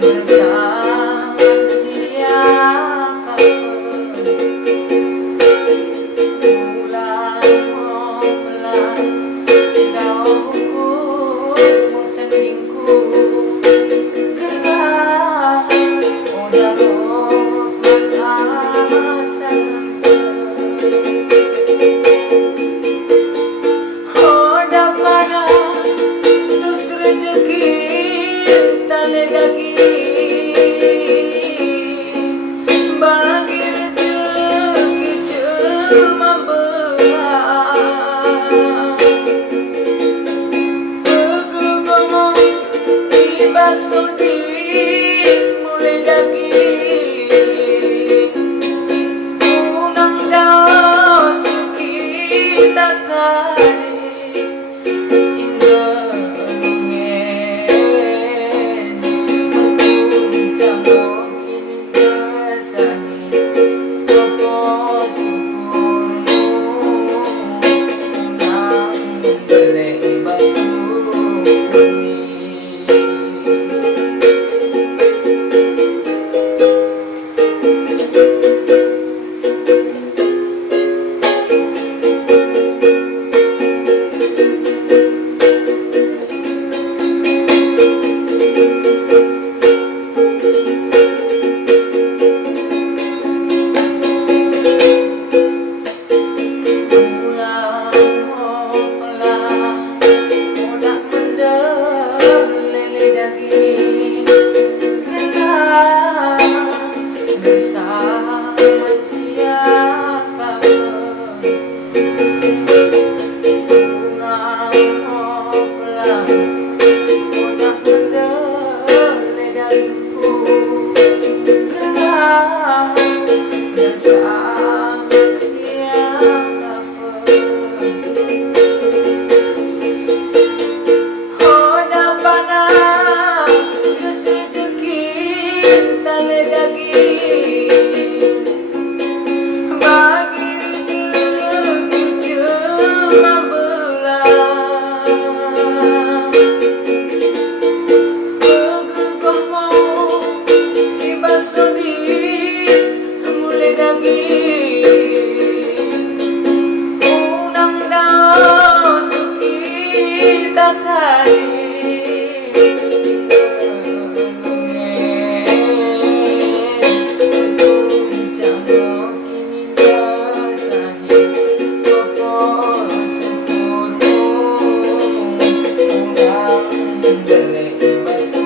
bersama siapa bulan membelah daunku tandingku kena udah lot asa udah pada dus rezeki tale daging bagi rezeki cuma belah ngomong tiba sudi mulai daging unang daw suki takari hingga lungen puncang kini biasani opo syukurmu unang belek basu kami. Bersama siapa unang opelah udah mendelai dagingku kena bersama siapa udah panah dus rezeki tale daging bagi rezeki cuma belah kegegoh mau tiba sudi mulai daging unang daw suki takari Belek bastu